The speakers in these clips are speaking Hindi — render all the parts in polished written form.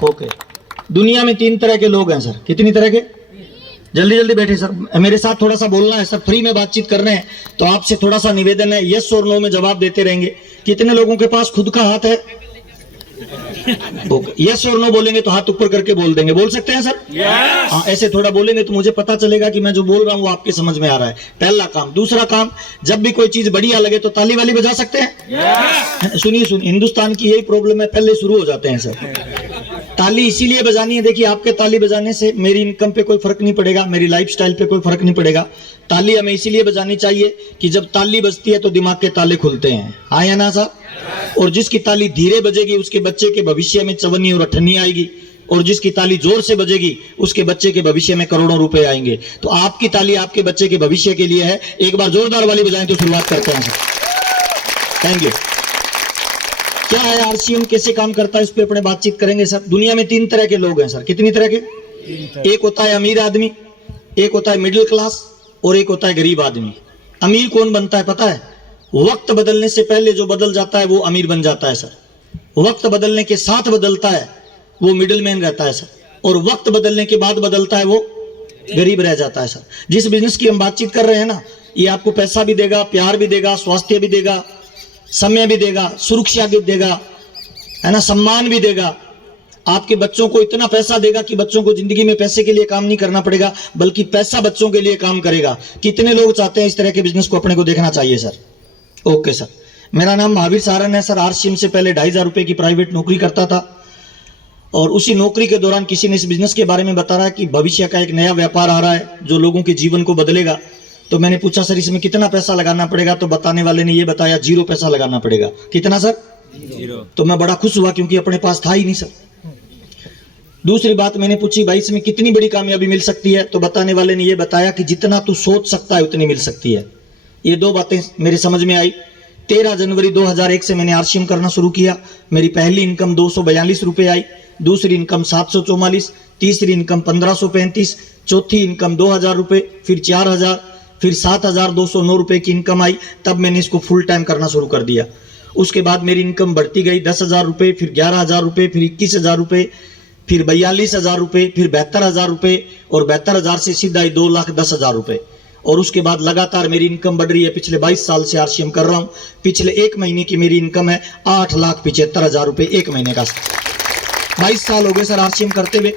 ओके। दुनिया में 3 तरह के लोग हैं सर। कितनी तरह के? जल्दी जल्दी बैठे सर, मेरे साथ थोड़ा सा बोलना है सर, फ्री में बातचीत कर रहे हैं तो आपसे थोड़ा सा निवेदन है, यस और नो में जवाब देते रहेंगे। कितने लोगों के पास खुद का हाथ है? यस और नो बोलेंगे तो हाथ ऊपर करके बोल देंगे। बोल सकते हैं सर? हाँ, ऐसे थोड़ा बोलेंगे तो मुझे पता चलेगा कि मैं जो बोल रहा हूँ वो आपके समझ में आ रहा है। पहला काम। दूसरा काम, जब भी कोई चीज बढ़िया लगे तो ताली वाली बजा सकते हैं। सुनिए सुनिए, हिंदुस्तान की यही प्रॉब्लम है, पहले शुरू हो जाते हैं सर। ताली इसीलिए बजानी है, देखिए आपके ताली बजाने से मेरी इनकम पे कोई फर्क नहीं पड़ेगा, मेरी लाइफस्टाइल पे कोई फर्क नहीं पड़ेगा। ताली हमें इसीलिए बजानी चाहिए कि जब ताली बजती है तो दिमाग के ताले खुलते हैं। हाँ या ना साहब? और जिसकी ताली धीरे बजेगी उसके बच्चे के भविष्य में चवन्नी और अठन्नी आएगी, और जिसकी ताली जोर से बजेगी उसके बच्चे के भविष्य में करोड़ों रुपए आएंगे। तो आपकी ताली आपके बच्चे के भविष्य के लिए है। एक बार जोरदार वाली बजाएं तो शुरुआत करते हैं सर। Thank you. क्या है आरसीएम, कैसे काम करता है, इस पे अपने बातचीत करेंगे सर। दुनिया में 3 तरह के लोग हैं सर। कितनी तरह के? एक होता है अमीर आदमी, एक होता है मिडिल क्लास, और एक होता है गरीब आदमी। अमीर कौन बनता है पता है? वक्त बदलने से पहले जो बदल जाता है वो अमीर बन जाता है सर। वक्त बदलने के साथ बदलता है वो मिडिल मैन रहता है सर, और वक्त बदलने के बाद बदलता है वो गरीब रह जाता है सर। जिस बिजनेस की हम बातचीत कर रहे हैं ना, ये आपको पैसा भी देगा, प्यार भी देगा, स्वास्थ्य भी देगा, समय भी देगा, सुरक्षा भी देगा, है ना, सम्मान भी देगा। आपके बच्चों को इतना पैसा देगा कि बच्चों को जिंदगी में पैसे के लिए काम नहीं करना पड़ेगा, बल्कि पैसा बच्चों के लिए काम करेगा। कितने लोग चाहते हैं इस तरह के बिजनेस को अपने को देखना चाहिए सर? Okay sir. मेरा नाम महावीर सारन है सर। आरसीएम से पहले 2,500 रुपए की प्राइवेट नौकरी करता था, और उसी नौकरी के दौरान किसी ने इस बिजनेस के बारे में बताया है कि भविष्य का एक नया व्यापार आ रहा है जो लोगों के जीवन को बदलेगा। तो मैंने पूछा सर इसमें कितना पैसा लगाना पड़ेगा, तो बताने वाले ने ये बताया 0 पैसा लगाना पड़ेगा। कितना सर? 0। तो मैं बड़ा खुश हुआ क्योंकि अपने पास था ही नहीं सर। दूसरी बात मैंने पूछी, भाई इसमें कितनी बड़ी कामयाबी मिल सकती है, तो बताने वाले ने ये बताया कि जितना तू सोच सकता है उतनी मिल सकती है। ये 2 बातें मेरे समझ में आई। 13 जनवरी 2001 से मैंने आरसीएम करना शुरू किया। मेरी पहली इनकम 242 रुपए आई, दूसरी इनकम 744, तीसरी इनकम 1535, चौथी इनकम 2000 रुपए, फिर 4000, फिर 7209 रुपए की इनकम आई। तब मैंने इसको फुल टाइम करना शुरू कर दिया। उसके बाद मेरी इनकम बढ़ती गई, 10,000 रुपए, फिर 11,000 रुपए, फिर 21,000 रुपए, फिर 42,000 रुपए, फिर 72,000 रुपए, और 72,000 से सीधा ही 2,10,000 रुपए। और उसके बाद लगातार मेरी इनकम बढ़ रही है। पिछले 22 साल से आरसीएम कर रहा हूं। पिछले 1 महीने की मेरी इनकम है 8,75,000 रुपए 1 महीने का। 22 साल हो गए सर आरसीएम करते हुए।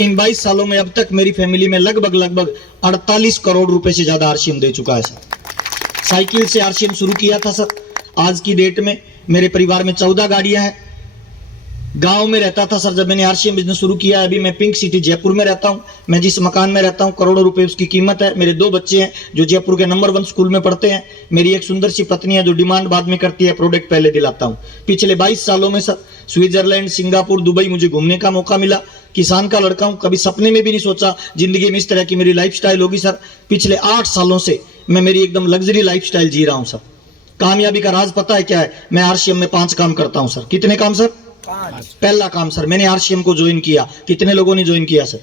इन 22 सालों में अब तक मेरी फैमिली में लगभग 48 करोड़ रुपए से ज्यादा आरसीएम दे चुका है सर। साइकिल से आरसीएम शुरू किया था सर। आज की डेट में मेरे परिवार में 14 गाड़ियां हैं। गांव में रहता था सर जब मैंने आरसीएम बिजनेस शुरू किया। अभी मैं पिंक सिटी जयपुर में रहता हूं। मैं जिस मकान में रहता हूं करोड़ों रुपए उसकी कीमत है। मेरे 2 बच्चे हैं जो जयपुर के नंबर 1 स्कूल में पढ़ते हैं। मेरी एक सुंदर सी पत्नी है जो डिमांड बाद में करती है, प्रोडक्ट पहले दिलाता हूं। पिछले 22 सालों में सर स्विट्जरलैंड, सिंगापुर, दुबई मुझे घूमने का मौका मिला। किसान का लड़का हूं, कभी सपने में भी नहीं सोचा जिंदगी में इस तरह की मेरी लाइफस्टाइल होगी सर। पिछले 8 सालों से मैं मेरी एकदम लग्जरी लाइफस्टाइल जी रहा हूं सर। कामयाबी का राज पता है क्या है? मैं आरसीएम में 5 काम करता हूं सर। कितने काम सर? 5। पहला काम सर, मैंने आरसीएम को ज्वाइन किया। कितने लोगों ने ज्वाइन किया सर?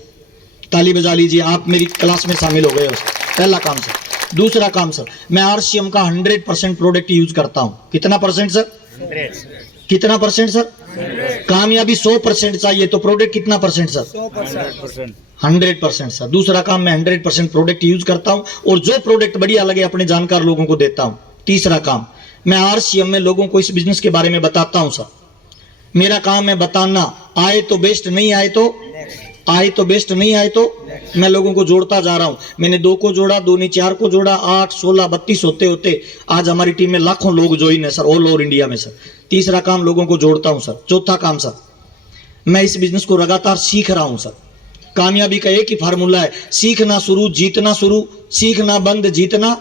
ताली बजा लीजिए, आप मेरी क्लास में शामिल हो गए हो। पहला काम सर। दूसरा काम सर, मैं आरसीएम का 100% प्रोडक्ट यूज करता हूं। कितना परसेंट सर? 100। कितना परसेंट सर? 100। कामयाबी 100% चाहिए तो प्रोडक्ट कितना परसेंट सर? 100%। 100% सर। दूसरा काम, मैं 100% प्रोडक्ट यूज करता हूं, और जो प्रोडक्ट बढ़िया लगे अपने जानकार लोगों को देता हूं। तीसरा काम, मैं आरसीएम में लोगों को इस बिजनेस के बारे में बताता हूं सर। मेरा काम है बताना, आए तो बेस्ट, नहीं आए तो आए तो बेस्ट, नहीं आए तो मैं लोगों को जोड़ता जा रहा हूं। मैंने 2 को जोड़ा, 2 ने 4 को जोड़ा, 8, 16, 32 होते होते आज हमारी टीम में लाखों लोग ज्वाइन है सर, ऑल ओवर इंडिया में सर। तीसरा काम, लोगों को जोड़ता हूं सर। चौथा काम सर, मैं इस बिजनेस को लगातार सीख रहा हूं सर। कामयाबी का एक ही फार्मूला है, सीखना शुरू, जीतना शुरू, सीखना बंद, जीतना।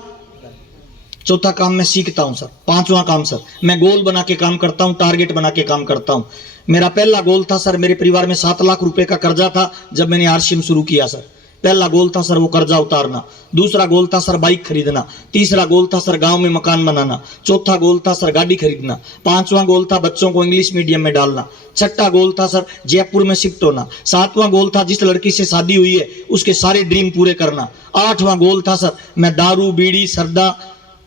चौथा काम, मैं सीखता हूं सर। पांचवा काम सर, मैं गोल बना के काम करता हूं, टारगेट बना के काम करता हूं। मेरा पहला गोल था सर, मेरे परिवार में 7 लाख रुपए का कर्जा था जब मैंने आरसीएम शुरू किया सर। पहला गोल था सर वो कर्जा उतारना। दूसरा गोल था सर बाइक खरीदना। तीसरा गोल था सर गांव में मकान बनाना। चौथा गोल था सर गाड़ी खरीदना। पांचवा गोल था बच्चों को इंग्लिश मीडियम में डालना। छठा गोल था सर जयपुर में शिफ्ट होना। सातवां गोल था जिस लड़की से शादी हुई है उसके सारे ड्रीम पूरे करना। आठवां गोल था सर मैं दारू, बीड़ी, सरदा,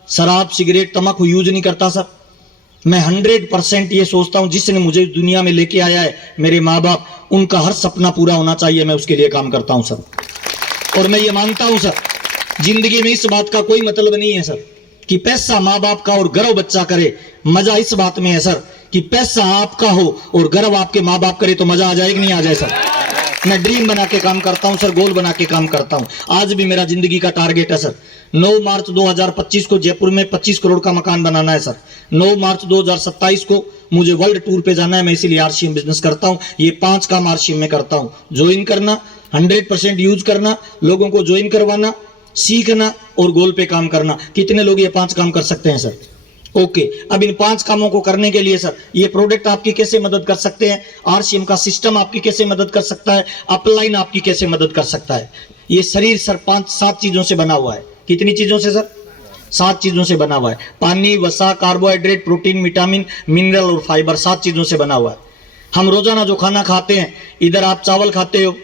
शराब, सिगरेट, तंबाकू यूज नहीं करता सर। मैं 100% ये सोचता हूं जिसने मुझे इस दुनिया में लेके आया है, मेरे माँ बाप, उनका हर सपना पूरा होना चाहिए, मैं उसके लिए काम करता हूं सर। और मैं ये मानता हूं सर, जिंदगी में इस बात का कोई मतलब नहीं है सर कि पैसा माँ बाप का और गर्व बच्चा करे। मजा इस बात में है सर कि पैसा आपका हो और गर्व आपके माँ बाप करे, तो मजा आ जाएगा नहीं आ जाए सर। मैं ड्रीम बना के काम करता हूं सर, गोल बना के काम करता हूं। आज भी मेरा जिंदगी का टारगेट है सर, 9 मार्च 2025 को जयपुर में 25 करोड़ का मकान बनाना है सर। 9 मार्च 2027 को मुझे वर्ल्ड टूर पे जाना है। मैं इसीलिए आरसीएम बिजनेस करता हूं। ये 5 काम आरसीएम में करता हूं: ज्वाइन करना, 100% यूज करना, लोगों को ज्वाइन करवाना, सीखना और गोल पे काम करना। कितने लोग ये 5 काम कर सकते हैं सर? ओके, अब इन 5 कामों को करने के लिए सर ये प्रोडक्ट आपकी कैसे मदद कर सकते हैं, आरसीएम का सिस्टम आपकी कैसे मदद कर सकता है, अपलाइन आपकी कैसे मदद कर सकता है। ये शरीर सर 5-7 चीजों से बना हुआ है। कितनी चीजों से सर? 7 चीजों से बना हुआ है। पानी, वसा, कार्बोहाइड्रेट, प्रोटीन, विटामिन, मिनरल और फाइबर, 7 चीजों से बना हुआ है। हम रोजाना जो खाना खाते हैं, इधर आप चावल खाते हो,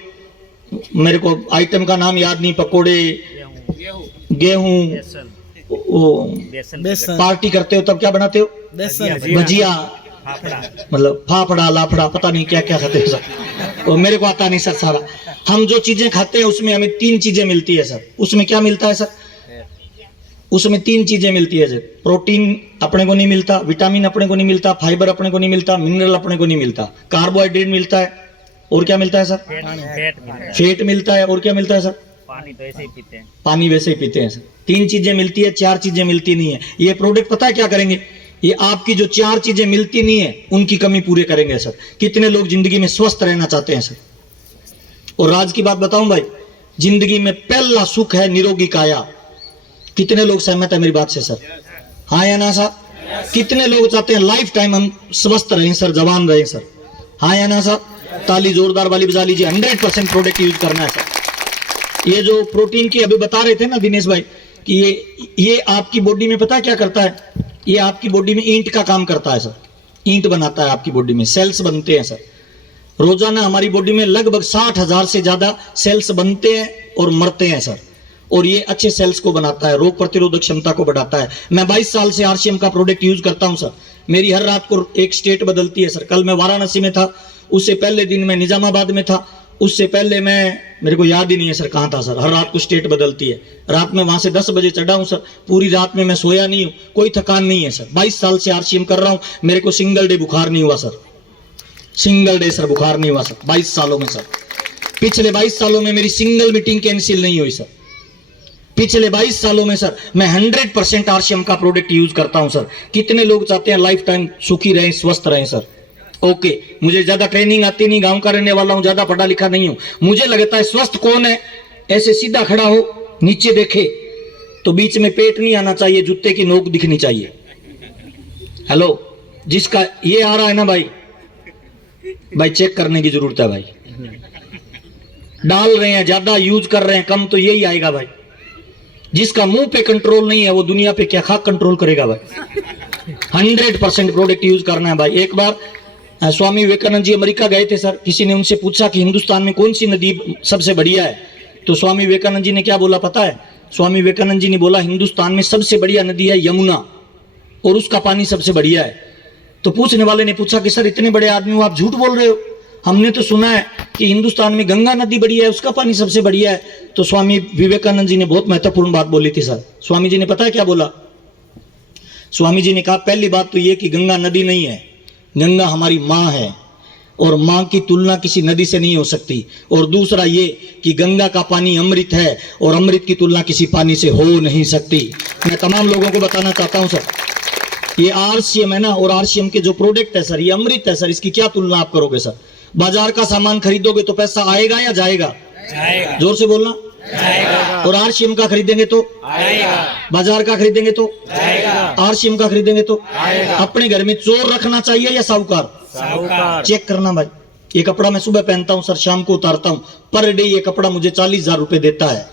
मेरे को आइटम का नाम याद नहीं, पकोड़े, गेहूं, पार्टी करते हो तब क्या बनाते हो? भजिया, मतलब फाफड़ा, लाफड़ा, पता नहीं क्या क्या खाते हो सर, और मेरे को आता नहीं सर सारा। हम जो चीजें खाते हैं उसमें हमें 3 चीजें मिलती है सर। उसमें क्या मिलता है सर? उसमें 3 चीजें मिलती है सर। प्रोटीन अपने को नहीं मिलता, विटामिन अपने को नहीं मिलता, फाइबर अपने को नहीं मिलता, मिनरल अपने को नहीं मिलता, कार्बोहाइड्रेट मिलता है, और क्या मिलता है सर? फैट मिलता है, और क्या मिलता है सर? पानी तो ऐसे ही पीते हैं, पानी वैसे ही पीते हैं सर। 3 चीजें मिलती है, 4 चीजें मिलती नहीं है। ये प्रोडक्ट पता है क्या करेंगे? ये आपकी जो 4 चीजें मिलती नहीं है उनकी कमी पूरे करेंगे सर। कितने लोग जिंदगी में स्वस्थ रहना चाहते हैं सर? और राज की बात बताऊं भाई, जिंदगी में पहला सुख है निरोगी काया। कितने लोग सहमत है मेरी बात से सर? हाँ या ना साहब? कितने लोग चाहते हैं लाइफ टाइम हम स्वस्थ रहें सर, जवान रहें सर? हाँ या ना साहब? ताली जोरदार वाली बजा लीजिए। 100% प्रोडक्ट यूज करना है सर। ये जो प्रोटीन की अभी बता रहे थे ना दिनेश भाई कि ये आपकी बॉडी में पता है क्या करता है? ये आपकी बॉडी में ईंट का काम करता है सर। ईंट बनाता है आपकी बॉडी में, सेल्स बनते हैं सर। रोजाना हमारी बॉडी में लगभग 60,000 से ज्यादा सेल्स बनते हैं और मरते हैं सर। और ये अच्छे सेल्स को बनाता है, रोग प्रतिरोधक क्षमता को बढ़ाता है। मैं 22 साल से आरसीएम का प्रोडक्ट यूज करता हूं सर। मेरी हर रात को एक स्टेट बदलती है सर। कल मैं वाराणसी में था, उससे पहले दिन मैं निजामाबाद में था, उससे पहले मैं, मेरे को याद ही नहीं है सर कहां था सर। हर रात को स्टेट बदलती है। रात में वहां से 10 बजे चढ़ा हूं सर। पूरी रात में मैं सोया नहीं हूं, कोई थकान नहीं है सर। 22 साल से आरसीएम कर रहा हूं, मेरे को सिंगल डे बुखार नहीं हुआ सर। सिंगल डे सर बुखार नहीं हुआ सर 22 सालों में सर। पिछले 22 सालों में मेरी सिंगल मीटिंग कैंसिल नहीं हुई सर। पिछले 22 सालों में सर मैं 100% आरसीएम का प्रोडक्ट यूज करता हूं सर। कितने लोग चाहते हैं लाइफ टाइम सुखी रहें, स्वस्थ रहें सर? ओके, मुझे ज्यादा ट्रेनिंग आती नहीं, गांव का रहने वाला हूं, ज्यादा पढ़ा लिखा नहीं हूं। मुझे लगता है स्वस्थ कौन है? ऐसे सीधा खड़ा हो, नीचे देखे तो बीच में पेट नहीं आना चाहिए, जूते की नोक दिखनी चाहिए। हेलो, जिसका ये आ रहा है ना भाई चेक करने की जरूरत है भाई। डाल रहे हैं ज्यादा, यूज कर रहे हैं कम, तो यही आएगा भाई। जिसका मुंह पे कंट्रोल नहीं है वो दुनिया पे क्या खाक कंट्रोल करेगा भाई। 100% प्रोडक्ट यूज करना है भाई। एक बार स्वामी विवेकानंद जी अमेरिका गए थे सर। किसी ने उनसे पूछा कि हिंदुस्तान में कौन सी नदी सबसे बढ़िया है, तो स्वामी विवेकानंद जी ने क्या बोला पता है? स्वामी विवेकानंद जी ने बोला हिंदुस्तान में सबसे बढ़िया नदी है यमुना, और उसका पानी सबसे बढ़िया है। तो पूछने वाले ने पूछा कि सर इतने बड़े आदमी हो, आप झूठ बोल रहे हो, हमने तो सुना है कि हिंदुस्तान में गंगा नदी बढ़िया है, उसका पानी सबसे बढ़िया है। तो स्वामी विवेकानंद जी ने बहुत महत्वपूर्ण बात बोली थी सर। स्वामी जी ने पता है क्या बोला? स्वामी जी ने कहा पहली बात तो ये कि गंगा नदी नहीं है, गंगा हमारी माँ है, और माँ की तुलना किसी नदी से नहीं हो सकती। और दूसरा ये कि गंगा का पानी अमृत है, और अमृत की तुलना किसी पानी से हो नहीं सकती। मैं तमाम लोगों को बताना चाहता हूं सर, ये आरसीएम है ना, और आरसीएम के जो प्रोडक्ट है सर, ये अमृत है सर। इसकी क्या तुलना आप करोगे सर? बाजार का सामान खरीदोगे तो पैसा आएगा या जाएगा? जाएगा। जोर से बोलना। जाएगा। और आरसीएम का खरीदेंगे तो आएगा। बाजार का खरीदेंगे तो जाएगा। आरसीएम का खरीदेंगे तो आएगा। अपने घर में चोर रखना चाहिए या साहूकार? साहूकार। चेक करना भाई। ये कपड़ा मैं सुबह पहनता हूं सर, शाम को उतारता हूं। पर डे ये कपड़ा मुझे 40,000 रुपए देता है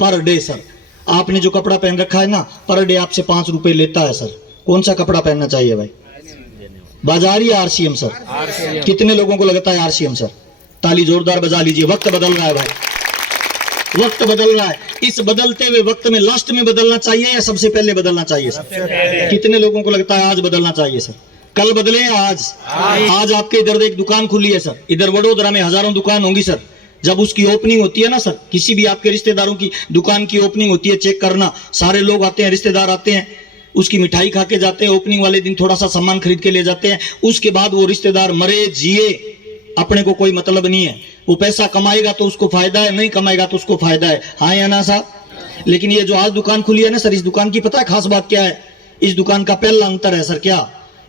पर डे सर। आपने जो कपड़ा पहन रखा है ना, पर डे आपसे 5 रुपए लेता है सर। कौन सा कपड़ा पहनना चाहिए भाई? बाजार या आरसीएम सर? कितने लोगों को लगता है आरसीएम सर? ताली जोरदार बजा लीजिए। वक्त बदल रहा है भाई। वक्त बदल रहा है, इस बदलते हुए वक्त में लास्ट में बदलना चाहिए या सबसे पहले बदलना चाहिए सर? कितने लोगों को लगता है आज बदलना चाहिए सर? कल बदले या आज? आज आपके इधर एक दुकान खुली है सर, इधर वडोदरा में हजारों दुकान होंगी सर। जब उसकी ओपनिंग होती है ना सर, किसी भी आपके रिश्तेदारों की दुकान की ओपनिंग होती है, चेक करना, सारे लोग आते हैं, रिश्तेदार आते हैं, उसकी मिठाई खा के जाते हैं, ओपनिंग वाले दिन थोड़ा सा सामान खरीद के ले जाते हैं, उसके बाद वो रिश्तेदार मरे जिए अपने को कोई मतलब नहीं है। वो पैसा कमाएगा तो उसको फायदा है, नहीं कमाएगा तो उसको फायदा है, हाँ या ना साहब? लेकिन ये जो आज दुकान खुली है ना सर, इस दुकान की पता है खास बात क्या है? इस दुकान का पहला अंतर है सर क्या?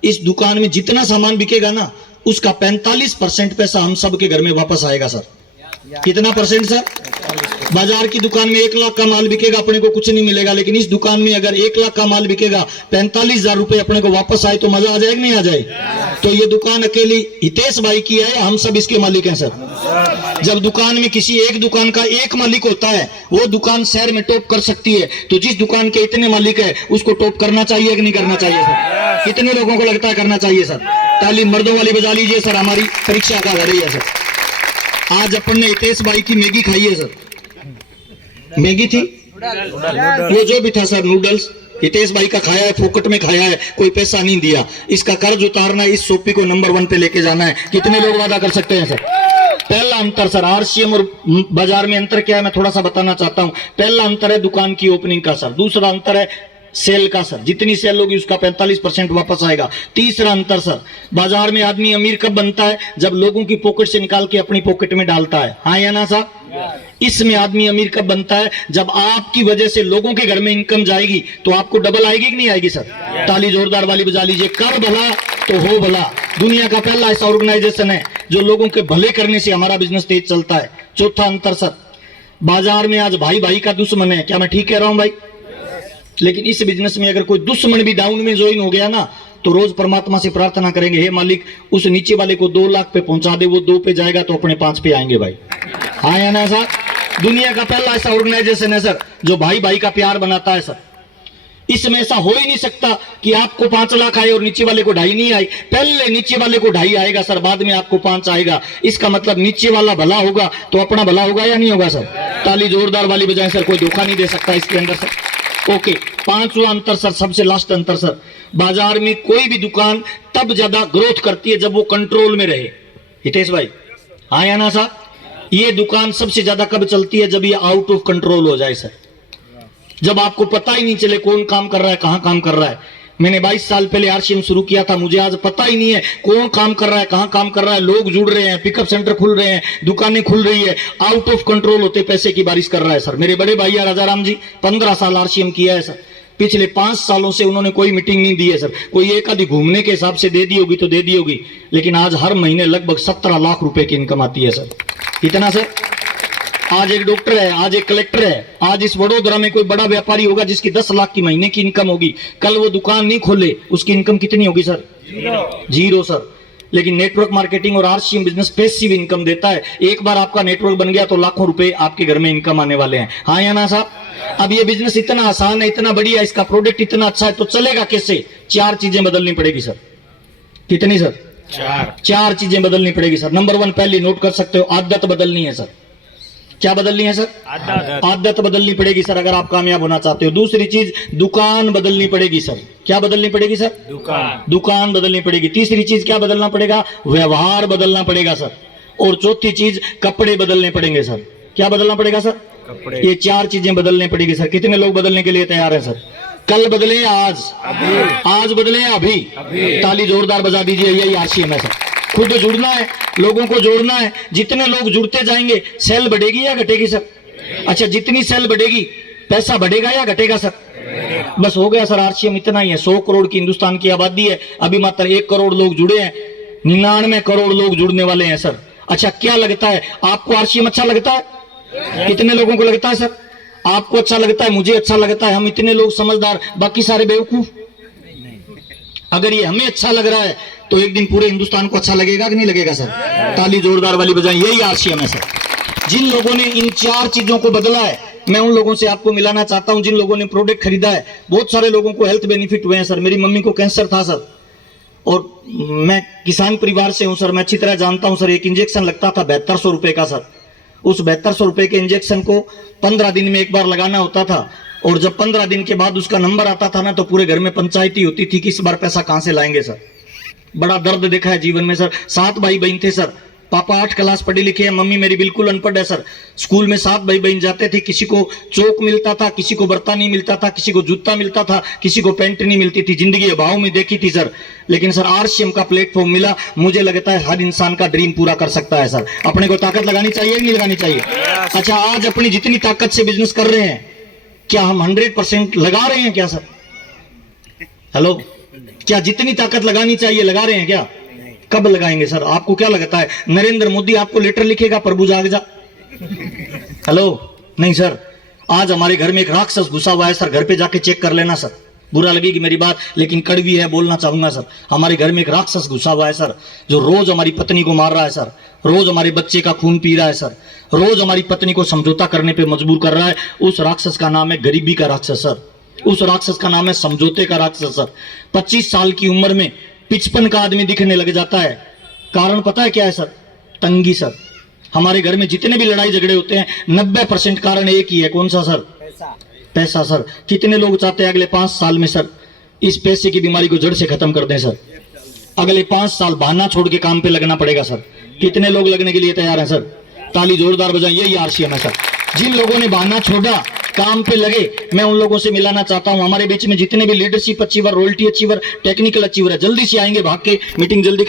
इस दुकान में जितना सामान बिकेगा ना, उसका 45% पैसा हम सब के घर में वापस आएगा सर। कितना परसेंट सर? बाजार की दुकान में 1 लाख का माल बिकेगा, अपने को कुछ नहीं मिलेगा, लेकिन इस दुकान में अगर 1 लाख का माल बिकेगा, 45,000 रुपए अपने को वापस आए तो मजा आ जाएगा नहीं आ जाए? तो ये दुकान अकेली हितेश भाई की है, हम सब इसके मालिक हैं सर। जब दुकान में किसी एक दुकान का एक मालिक होता है, वो दुकान शहर में टॉप कर सकती है, तो जिस दुकान के इतने मालिक है उसको टॉप करना चाहिए कि नहीं करना चाहिए सर? कितने लोगों को लगता है करना चाहिए सर? ताली मर्दों वाली बजा लीजिए सर, हमारी परीक्षा का घर ही है सर। आज अपन ने हितेश भाई की मैगी खाई है सर, मैगी थी वो जो भी था सर, नूडल्स हितेश भाई का खाया है, फोकट में खाया है, कोई पैसा नहीं दिया। इसका कर्ज उतारना है, इस सोपी को नंबर 1 पे लेके जाना है। कितने लोग वादा कर सकते हैं सर? पहला अंतर सर, आरसीएम और बाजार में अंतर क्या है मैं थोड़ा सा बताना चाहता हूं। पहला अंतर है दुकान की ओपनिंग का सर, दूसरा अंतर है सेल का सर, जितनी सेल होगी उसका 45% वापस आएगा। तीसरा अंतर सर, बाजार में आदमी अमीर कब बनता है? जब लोगों की पॉकेट से निकाल के अपनी पॉकेट में डालता है, हाँ या ना साहब? इसमें आदमी अमीर कब बनता है? जब आपकी वजह से लोगों के घर में इनकम जाएगी तो आपको डबल आएगी कि नहीं आएगी सर? ताली जोरदार वाली बजा लीजिए। कर भला तो हो भला, दुनिया का पहला ऐसा ऑर्गेनाइजेशन है जो लोगों के भले करने से हमारा बिजनेस तेज चलता है। चौथा अंतर सर, बाजार में आज भाई भाई का दुश्मन है, क्या मैं ठीक कह रहा हूं भाई? लेकिन इस बिजनेस में अगर कोई दुश्मन भी डाउन में ज्वाइन हो गया ना, तो रोज परमात्मा से प्रार्थना करेंगे, हे मालिक उस नीचे वाले को 2 लाख पे पहुंचा दे, वो 2 पे जाएगा तो अपने 5 पे आएंगे भाई, हाँ या ना सर? दुनिया का पहला ऐसा ऑर्गेनाइजेशन है सर जो भाई भाई का प्यार बनाता है सर। इसमें ऐसा हो ही नहीं सकता कि आपको 5 लाख आए और नीचे वाले को 2.5 नहीं आई। पहले नीचे वाले को 2.5 आएगा सर, बाद में आपको 5 आएगा। इसका मतलब नीचे वाला भला होगा तो अपना भला होगा या नहीं होगा सर? ताली जोरदार वाली बजाय सर, कोई धोखा नहीं दे सकता इसके अंदर सर। ओके, 5वां अंतर सर, सबसे लास्ट अंतर सर, बाजार में कोई भी दुकान तब ज्यादा ग्रोथ करती है जब वो कंट्रोल में रहे। हितेश भाई, हाँ या ना साहब? ये दुकान सबसे ज्यादा कब चलती है? जब ये आउट ऑफ कंट्रोल हो जाए सर, जब आपको पता ही नहीं चले कौन काम कर रहा है, कहां काम कर रहा है। मैंने 22 साल पहले आरसीएम शुरू किया था, मुझे आज पता ही नहीं है कौन काम कर रहा है, कहां काम कर रहा है। लोग जुड़ रहे हैं, पिकअप सेंटर खुल रहे हैं, दुकानें खुल रही है, आउट ऑफ कंट्रोल होते पैसे की बारिश कर रहा है सर। मेरे बड़े भैया राजाराम जी 15 साल आरसीएम किया है सर, पिछले 5 सालों से उन्होंने कोई मीटिंग नहीं दी है सर। कोई एक आधी घूमने के हिसाब से दे दी होगी तो दे दी होगी, लेकिन आज हर महीने लगभग 17 लाख रुपए की इनकम आती है सर। कितना सर? आज एक डॉक्टर है, आज एक कलेक्टर है, आज इस वडोदरा में कोई बड़ा व्यापारी होगा जिसकी 10 लाख की महीने की इनकम होगी, कल वो दुकान नहीं खोले, उसकी इनकम कितनी होगी सर? Zero sir. लेकिन नेटवर्क मार्केटिंग और आरसीएम बिजनेस पैसिव इनकम देता है। एक बार आपका नेटवर्क बन गया तो लाखों रुपए आपके घर में इनकम आने वाले हैं, हाँ या ना साहब? अब ये बिजनेस इतना आसान है, इतना बढ़िया, इसका प्रोडक्ट इतना अच्छा है, तो चलेगा कैसे? 4 चीजें बदलनी पड़ेगी सर। कितनी सर? 4 चीजें बदलनी पड़ेगी सर। नंबर 1 पहली नोट कर सकते हो, आदत बदलनी है सर। क्या बदलनी है सर? आदत बदलनी पड़ेगी सर अगर आप कामयाब होना चाहते हो। दूसरी चीज, दुकान बदलनी पड़ेगी सर। क्या बदलनी पड़ेगी सर? दुकान बदलनी पड़ेगी। तीसरी चीज क्या बदलना पड़ेगा? व्यवहार बदलना पड़ेगा सर। और चौथी चीज, कपड़े बदलने पड़ेंगे सर। क्या बदलना पड़ेगा सर? कपड़े। ये 4 चीजें बदलने पड़ेगी सर। कितने लोग बदलने के लिए तैयार हैं सर? कल बदले या आज? आज बदले या अभी? ताली जोरदार बजा दीजिए। यही आरसीएम है सर। खुद जुड़ना है, लोगों को जोड़ना है। जितने लोग जुड़ते जाएंगे सेल बढ़ेगी या घटेगी सर? अच्छा, जितनी सेल बढ़ेगी पैसा बढ़ेगा या घटेगा सर? बस हो गया सर, आरसीएम इतना ही है। 100 करोड़ की हिंदुस्तान की आबादी है, अभी मात्र 1 करोड़ लोग जुड़े हैं, 99 करोड़ लोग जुड़ने वाले हैं सर। अच्छा, क्या लगता है आपको आरसीएम अच्छा लगता है? कितने लोगों को लगता है सर? आपको अच्छा लगता है, मुझे अच्छा लगता है। हम इतने लोग समझदार, बाकी सारे बेवकूफ। अगर ये हमें अच्छा लग रहा है तो एक दिन पूरे हिंदुस्तान को अच्छा लगेगा कि नहीं लगेगा सर? ताली जोरदार वाली बजाएं। यही आरसीएम है सर। जिन लोगों ने इन 4 चीजों को बदला है, मैं उन लोगों से आपको मिलाना चाहता हूं जिन लोगों ने प्रोडक्ट खरीदा है। बहुत सारे लोगों को हेल्थ बेनिफिट हुए हैं सर। मेरी मम्मी को कैंसर था सर, और मैं किसान परिवार से हूं सर, मैं अच्छी तरह जानता हूं सर। एक इंजेक्शन लगता था 7200 रुपए का सर, उस 7200 रुपए के इंजेक्शन को 15 दिन में एक बार लगाना होता था, और जब 15 दिन के बाद उसका नंबर आता था ना, तो पूरे घर में पंचायती होती थी कि इस बार पैसा कहां से लाएंगे सर। बड़ा दर्द देखा है जीवन में सर। 7 भाई बहन थे सर, पापा 8 क्लास पढ़े लिखे हैं, मम्मी मेरी बिल्कुल अनपढ़ है सर। स्कूल में 7 भाई बहन जाते थे, किसी को चौक मिलता था, किसी को बर्ता नहीं मिलता था, किसी को जूता मिलता था, किसी को पैंट नहीं मिलती थी। जिंदगी अभाव में देखी थी सर, लेकिन सर आरसीएम का प्लेटफॉर्म मिला। मुझे लगता है हर इंसान का ड्रीम पूरा कर सकता है सर। अपने को ताकत लगानी चाहिए नहीं लगानी चाहिए? अच्छा, आज अपनी जितनी ताकत से बिजनेस कर रहे हैं, क्या हम 100% लगा रहे हैं क्या सर? हेलो, क्या जितनी ताकत लगानी चाहिए लगा रहे हैं क्या? कब लगाएंगे सर? आपको क्या लगता है नरेंद्र मोदी आपको लेटर लिखेगा प्रभु जाग जा? हेलो, नहीं सर। आज हमारे घर में एक राक्षस घुसा हुआ है सर, घर पे जाके चेक कर लेना सर। बुरा लगेगी मेरी बात, लेकिन कड़वी है, बोलना चाहूंगा सर। हमारे घर में एक राक्षस घुसा हुआ है सर, जो रोज हमारी पत्नी को मार रहा है सर, रोज हमारे बच्चे का खून पी रहा है सर, रोज हमारी पत्नी को समझौता करने पे मजबूर कर रहा है। उस राक्षस का नाम है गरीबी का राक्षस सर। उस राक्षस का नाम है समझौते का राक्षस सर। 25 साल की उम्र में 55 का आदमी दिखने लग जाता है। कारण पता है क्या है सर? तंगी सर। हमारे घर में जितने भी लड़ाई झगड़े होते हैं 90% कारण एक ही है। कौन सा सर? पैसा सर। कितने लोग चाहते हैं अगले 5 साल में सर इस पैसे की बीमारी को जड़ से खत्म कर दें सर? अगले 5 साल बहाना छोड़ के काम पे लगना पड़ेगा सर। कितने लोग लगने के लिए तैयार हैं सर? ताली जोरदार बजाएं। यही आरसीएम है सर। जिन लोगों ने बहाना छोड़ा, काम पे लगे, मैं उन लोगों से मिलाना चाहता हूं। हमारे बीच में जितने भी leadership achiever, royalty achiever, technical achiever है, जल्दी से आएंगे भाग के। मीटिंग जल्दी